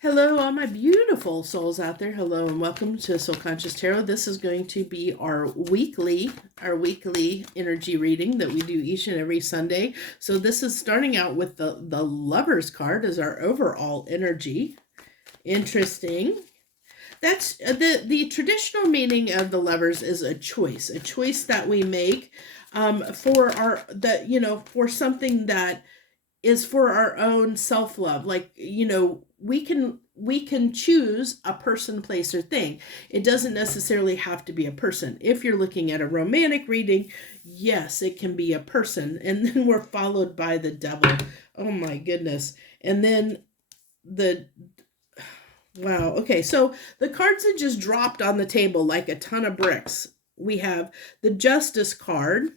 Hello, all my beautiful souls out there. Hello and welcome to Soul Conscious Tarot. This is going to be our weekly energy reading that we do each and every Sunday. So this is starting out with the Lovers card as our overall energy. Interesting. That's the traditional meaning of the Lovers is a choice that we make for for something that is for our own self-love. Like, we can choose a person, place, or thing. It doesn't necessarily have to be a person. If you're looking at a romantic reading, yes, it can be a person. And then we're followed by the devil. Oh my goodness. And then the wow. Okay, so the cards that just dropped on the table like a ton of bricks. We have the Justice card,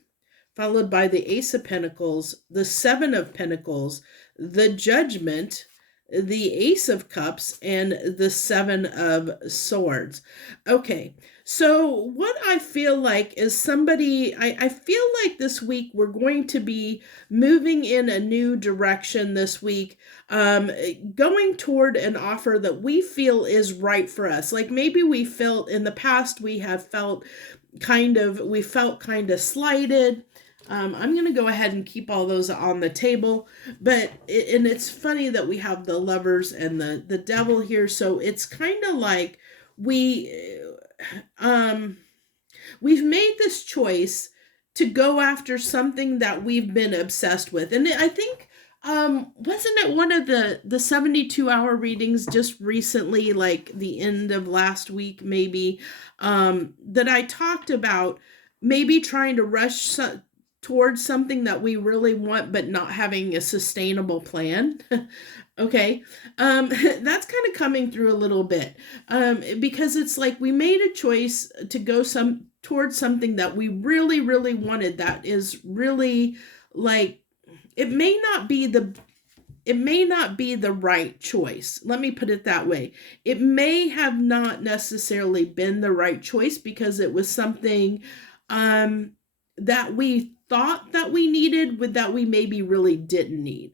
followed by the Ace of Pentacles, the Seven of Pentacles, the Judgment, the Ace of Cups, and the Seven of Swords. Okay, so what I feel like is I feel like this week we're going to be moving in a new direction this week, going toward an offer that we feel is right for us. Like maybe we felt in the past we felt kind of slighted. I'm going to go ahead and keep all those on the table, and it's funny that we have the Lovers and the devil here. So it's kind of like um, we've made this choice to go after something that we've been obsessed with. And I think, wasn't it one of the 72-hour readings just recently, like the end of last week, maybe, that I talked about maybe trying to rush towards something that we really want, but not having a sustainable plan. Okay. That's kind of coming through a little bit, because it's like we made a choice to go towards something that we really, really wanted. That is really like, it may not be the right choice. Let me put it that way. It may have not necessarily been the right choice because it was something that we thought that we needed, with that we maybe really didn't need.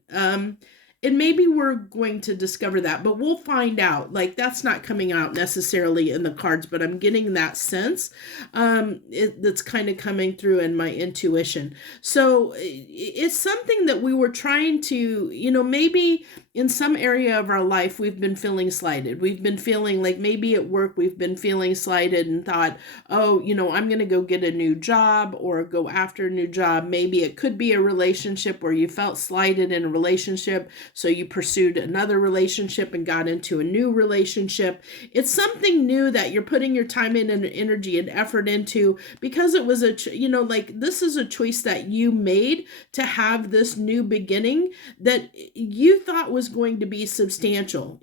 And maybe we're going to discover that, but we'll find out. Like, that's not coming out necessarily in the cards, but I'm getting that sense that's kind of coming through in my intuition. So it's something that we were trying to, maybe in some area of our life, we've been feeling slighted. We've been feeling like maybe at work, we've been feeling slighted and thought, oh, I'm going to go get a new job or go after a new job. Maybe it could be a relationship where you felt slighted in a relationship, so you pursued another relationship and got into a new relationship. It's something new that you're putting your time in and energy and effort into because it was this is a choice that you made to have this new beginning that you thought was going to be substantial,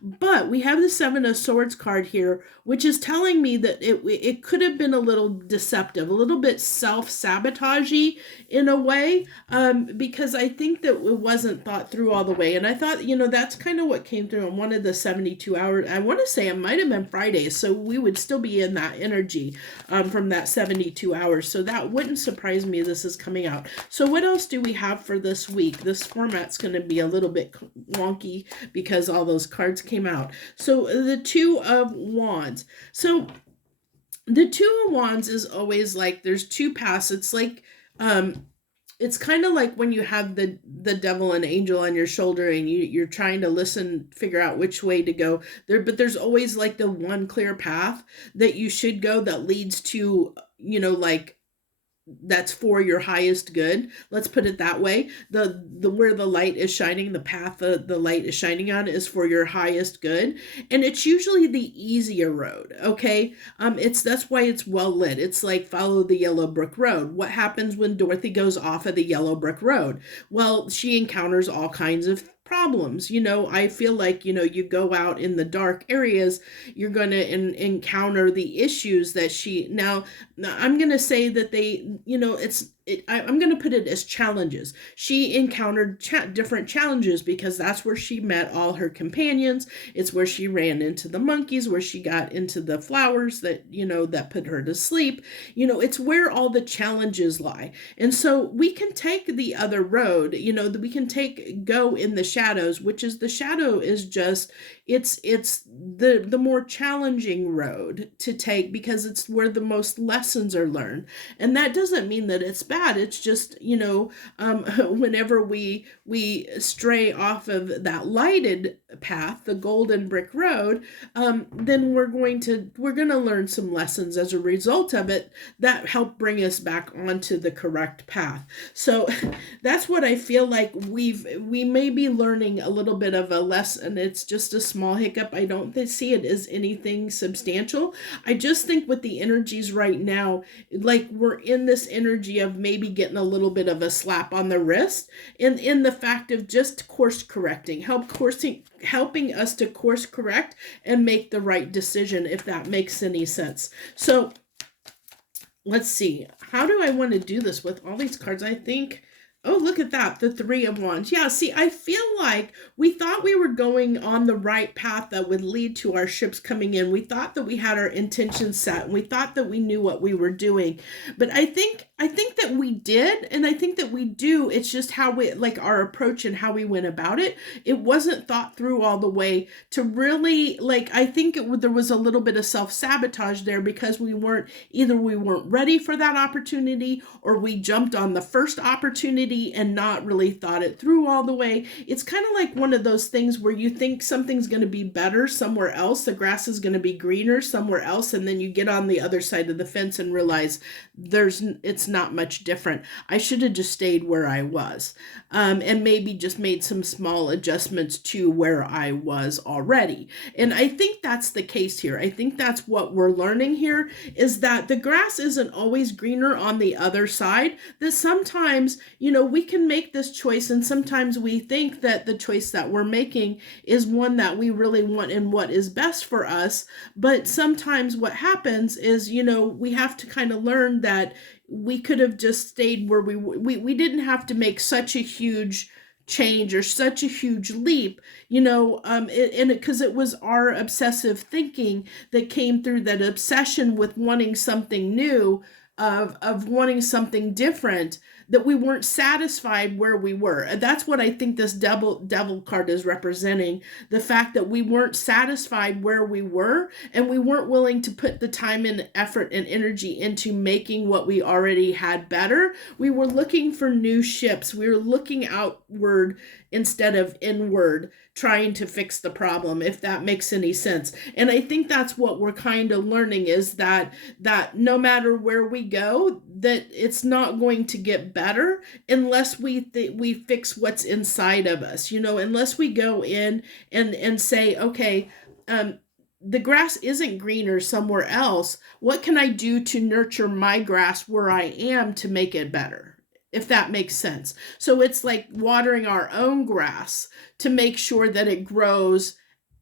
but we have the Seven of Swords card here, which is telling me that it could have been a little deceptive, a little bit self-sabotagey in a way, because I think that it wasn't thought through all the way. And I thought, that's kind of what came through in one of the 72 hours. I want to say it might have been Friday, so we would still be in that energy from that 72 hours. So that wouldn't surprise me this is coming out. So what else do we have for this week? This format's going to be a little bit wonky because all those cards came out. So the Two of Wands. So the Two of Wands is always like there's two paths. It's like it's kind of like when you have the devil and angel on your shoulder and you're trying to figure out which way to go there, but there's always like the one clear path that you should go that leads to, that's for your highest good. Let's put it that way. The where the light is shining, the path the light is shining on is for your highest good, and it's usually the easier road. Okay, that's why it's well lit. It's like follow the yellow brick road. What happens when Dorothy goes off of the yellow brick road? Well, she encounters all kinds of problems. I feel like, you go out in the dark areas, you're going to encounter the issues that now I'm going to say that they, I'm going to put it as challenges. She encountered different challenges because that's where she met all her companions. It's where she ran into the monkeys, where she got into the flowers that, that put her to sleep. It's where all the challenges lie. And so we can take the other road, we can go in the shadows, which is the shadow is just, it's the more challenging road to take because it's where the most lessons are learned. And that doesn't mean that it's bad. It's just, whenever we stray off of that lighted path, the golden brick road, then we're going to learn some lessons as a result of it that help bring us back onto the correct path. So that's what I feel like we may be learning a little bit of a lesson. It's just a small hiccup. I don't see it as anything substantial. I just think with the energies right now, like we're in this energy of maybe getting a little bit of a slap on the wrist, and in the fact of just course correcting, helping us to course correct and make the right decision, if that makes any sense. So let's see, how do I want to do this with all these cards? I think, oh, look at that, the Three of Wands. Yeah, see, I feel like we thought we were going on the right path that would lead to our ships coming in. We thought that we had our intentions set, and we thought that we knew what we were doing. But I think that we did, and I think that we do. It's just how we, like our approach and how we went about it. It wasn't thought through all the way to really, like, I think there was a little bit of self-sabotage there because we weren't ready for that opportunity, or we jumped on the first opportunity and not really thought it through all the way. It's kind of like one of those things where you think something's going to be better somewhere else, the grass is going to be greener somewhere else, and then you get on the other side of the fence and realize it's not much different. I should have just stayed where I was, and maybe just made some small adjustments to where I was already. And I think that's the case here. I think that's what we're learning here, is that the grass isn't always greener on the other side, that sometimes, we can make this choice, and sometimes we think that the choice that we're making is one that we really want and what is best for us. But sometimes what happens is, we have to kind of learn that we could have just stayed where we didn't have to make such a huge change or such a huge leap, because it was our obsessive thinking that came through, that obsession with wanting something new, of wanting something different, that we weren't satisfied where we were. That's what I think this devil card is representing, the fact that we weren't satisfied where we were, and we weren't willing to put the time and effort and energy into making what we already had better. We were looking for new ships. We were looking outward instead of inward, trying to fix the problem, if that makes any sense. And I think that's what we're kind of learning, is that no matter where we go, that it's not going to get better unless we fix what's inside of us, unless we go in and say, okay, the grass isn't greener somewhere else. What can I do to nurture my grass where I am to make it better? If that makes sense. So it's like watering our own grass to make sure that it grows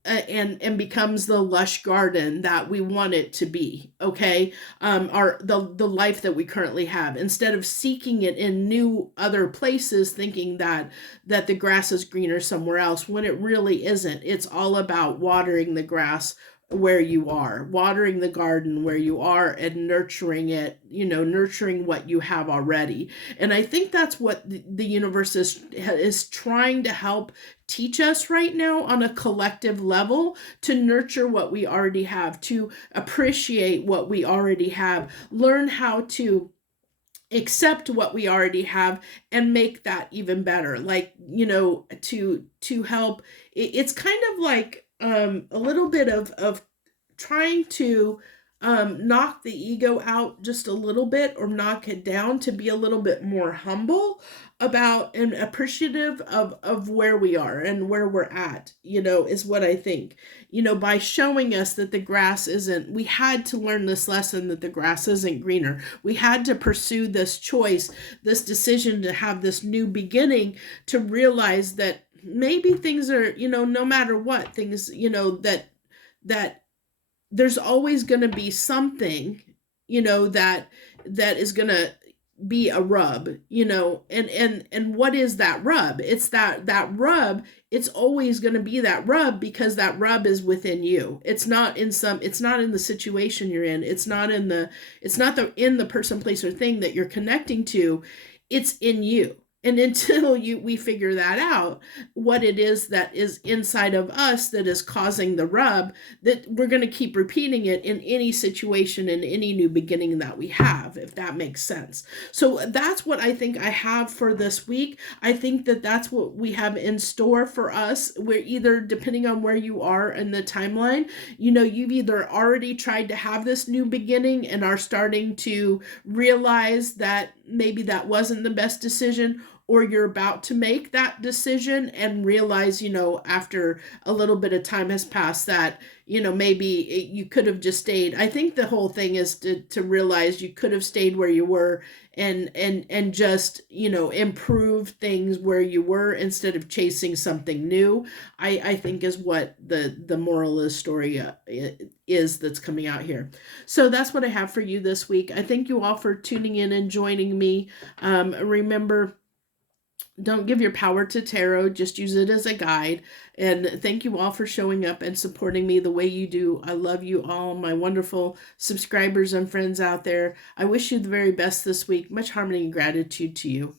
and becomes the lush garden that we want it to be. Okay, the life that we currently have, instead of seeking it in new other places, thinking that the grass is greener somewhere else, when it really isn't. It's all about watering the grass where you are, watering the garden where you are, and nurturing it, nurturing what you have already. And I think that's what the universe is trying to help teach us right now on a collective level, to nurture what we already have, to appreciate what we already have, learn how to accept what we already have and make that even better. Like, to help. It's kind of like a little bit of trying to knock the ego out just a little bit, or knock it down to be a little bit more humble about and appreciative of where we are and where we're at, is what I think, by showing us that the grass isn't, we had to learn this lesson, that the grass isn't greener. We had to pursue this choice, this decision to have this new beginning, to realize that maybe things are, no matter what things, that there's always going to be something, that is going to be a rub, and what is that rub? It's that rub. It's always going to be that rub because that rub is within you. It's not in the situation you're in. It's not in the person, place, or thing that you're connecting to. It's in you. And until we figure that out, what it is that is inside of us that is causing the rub, that we're going to keep repeating it in any situation, in any new beginning that we have, if that makes sense. So that's what I think I have for this week. I think that that's what we have in store for us. We're either, depending on where you are in the timeline, you've either already tried to have this new beginning and are starting to realize that maybe that wasn't the best decision, or you're about to make that decision and realize, after a little bit of time has passed, that, maybe you could have just stayed. I think the whole thing is to realize you could have stayed where you were and just, improve things where you were instead of chasing something new. I think is what the moral of the story is that's coming out here. So that's what I have for you this week. I thank you all for tuning in and joining me. Remember, don't give your power to tarot, just use it as a guide. And thank you all for showing up and supporting me the way you do. I love you all, my wonderful subscribers and friends out there. I wish you the very best this week. Much harmony and gratitude to you.